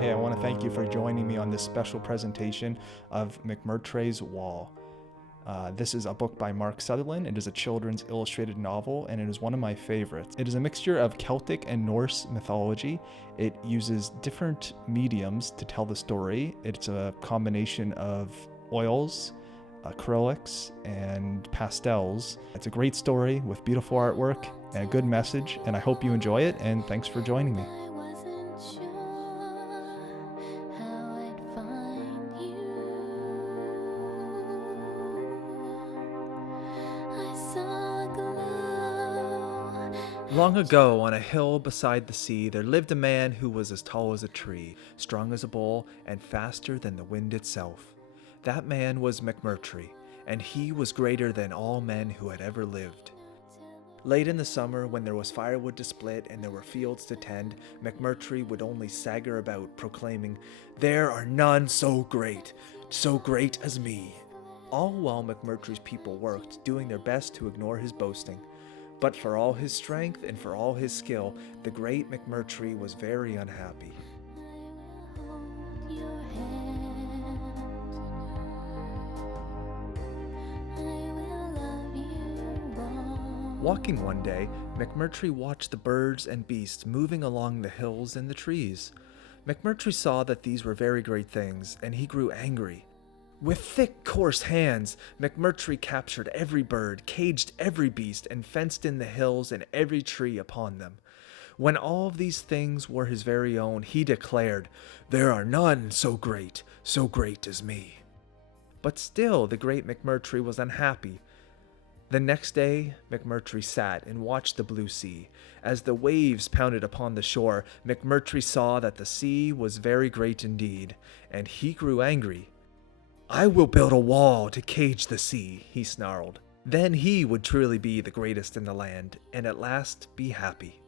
Hey, I want to thank you for joining me on this special presentation of MacMurtrey's Wall. This is a book by Marc Sutherland. It is a children's illustrated novel, and it is one of my favorites. It is a mixture of Celtic and Norse mythology. It uses different mediums to tell the story. It's a combination of oils, acrylics, and pastels. It's a great story with beautiful artwork and a good message, and I hope you enjoy it, and thanks for joining me. Long ago, on a hill beside the sea, there lived a man who was as tall as a tree, strong as a bull, and faster than the wind itself. That man was MacMurtrey, and he was greater than all men who had ever lived. Late in the summer, when there was firewood to split and there were fields to tend, MacMurtrey would only stagger about, proclaiming, "There are none so great as me." All while MacMurtrey's people worked, doing their best to ignore his boasting. But for all his strength and for all his skill, the great MacMurtrey was very unhappy. Walking one day, MacMurtrey watched the birds and beasts moving along the hills and the trees. MacMurtrey saw that these were very great things, and he grew angry. With thick, coarse hands, MacMurtrey captured every bird, caged every beast, and fenced in the hills and every tree upon them. When all of these things were his very own, he declared, "There are none so great as me." But still the great MacMurtrey was unhappy. The next day, MacMurtrey sat and watched the blue sea. As the waves pounded upon the shore, MacMurtrey saw that the sea was very great indeed, and he grew angry. "I will build a wall to cage the sea," he snarled. Then he would truly be the greatest in the land, and at last be happy.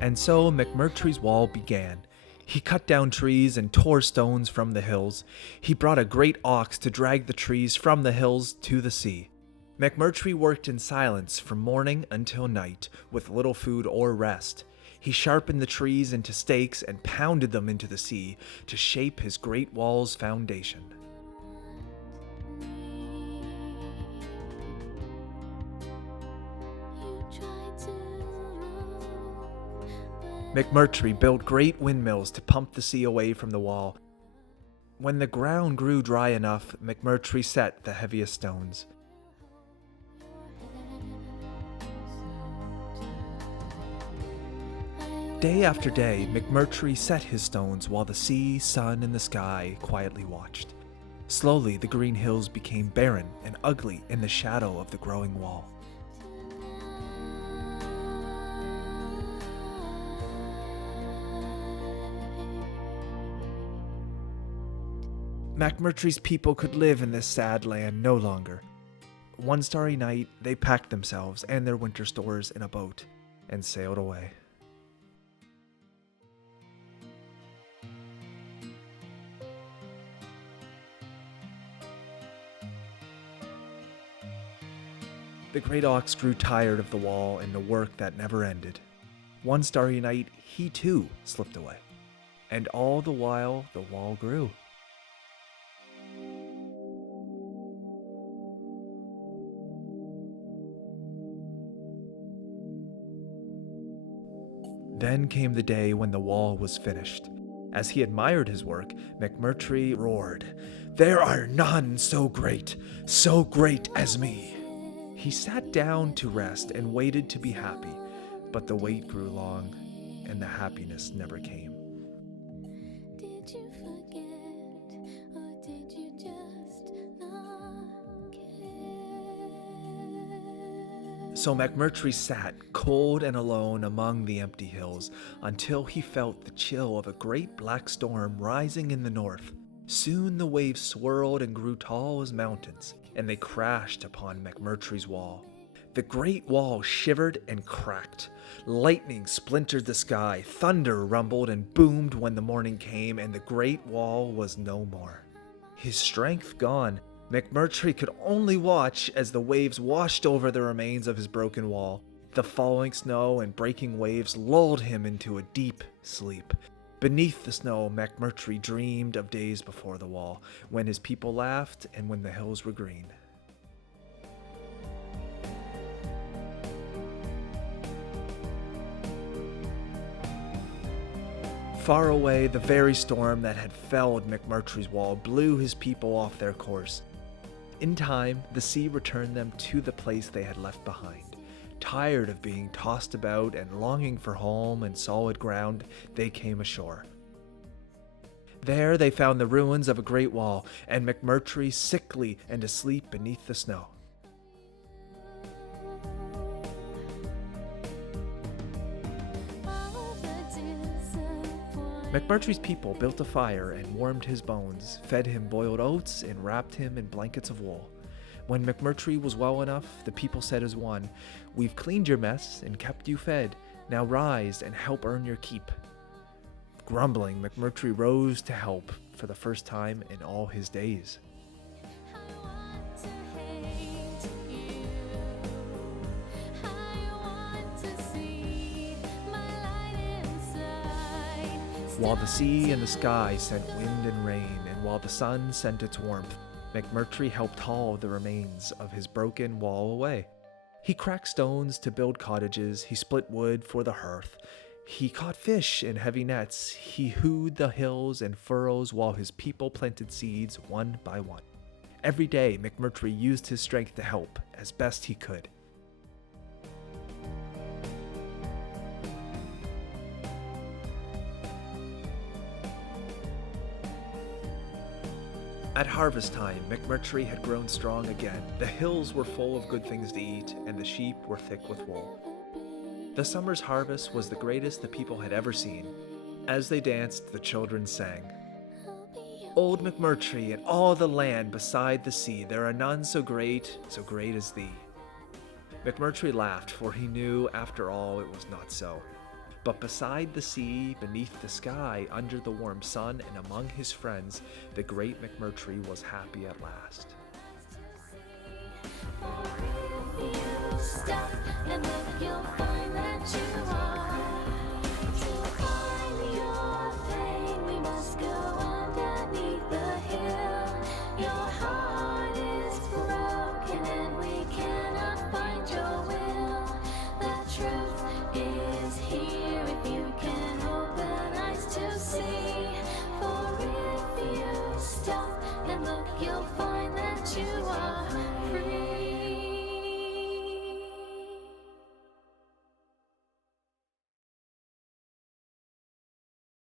And so MacMurtrey's wall began. He cut down trees and tore stones from the hills. He brought a great ox to drag the trees from the hills to the sea. MacMurtrey worked in silence from morning until night, with little food or rest. He sharpened the trees into stakes and pounded them into the sea to shape his great wall's foundation. MacMurtrey built great windmills to pump the sea away from the wall. When the ground grew dry enough, MacMurtrey set the heaviest stones. Day after day, MacMurtrey set his stones while the sea, sun, and the sky quietly watched. Slowly, the green hills became barren and ugly in the shadow of the growing wall. MacMurtrey's people could live in this sad land no longer. One starry night, they packed themselves and their winter stores in a boat and sailed away. The great ox grew tired of the wall and the work that never ended. One starry night, he too slipped away. And all the while, the wall grew. Then came the day when the wall was finished. As he admired his work, MacMurtrey roared, "There are none so great as me." He sat down to rest and waited to be happy, but the wait grew long, and the happiness never came. Did you forget, or did you just not care? So MacMurtrey sat, cold and alone among the empty hills, until he felt the chill of a great black storm rising in the north. Soon the waves swirled and grew tall as mountains, and they crashed upon MacMurtrey's wall. The great wall shivered and cracked. Lightning splintered the sky, thunder rumbled and boomed when the morning came, and the great wall was no more. His strength gone, MacMurtrey could only watch as the waves washed over the remains of his broken wall. The falling snow and breaking waves lulled him into a deep sleep. Beneath the snow, MacMurtrey dreamed of days before the wall, when his people laughed and when the hills were green. Far away, the very storm that had felled MacMurtrey's wall blew his people off their course. In time, the sea returned them to the place they had left behind. Tired of being tossed about and longing for home and solid ground, they came ashore. There they found the ruins of a great wall, and MacMurtrey sickly and asleep beneath the snow. MacMurtrey's people built a fire and warmed his bones, fed him boiled oats, and wrapped him in blankets of wool. When MacMurtrey was well enough, the people said as one, "We've cleaned your mess and kept you fed. Now rise and help earn your keep." Grumbling, MacMurtrey rose to help for the first time in all his days. While the sea and the sky sent wind and rain, and while the sun sent its warmth, MacMurtrey helped haul the remains of his broken wall away. He cracked stones to build cottages, he split wood for the hearth, he caught fish in heavy nets, he hewed the hills and furrows while his people planted seeds one by one. Every day, MacMurtrey used his strength to help as best he could. At harvest time, MacMurtrey had grown strong again. The hills were full of good things to eat, and the sheep were thick with wool. The summer's harvest was the greatest the people had ever seen. As they danced, the children sang, "Old MacMurtrey, in all the land beside the sea, there are none so great as thee." MacMurtrey laughed, for he knew, after all, it was not so. But beside the sea, beneath the sky, under the warm sun, and among his friends, the great MacMurtrey was happy at last. You stop and look, you'll find that you are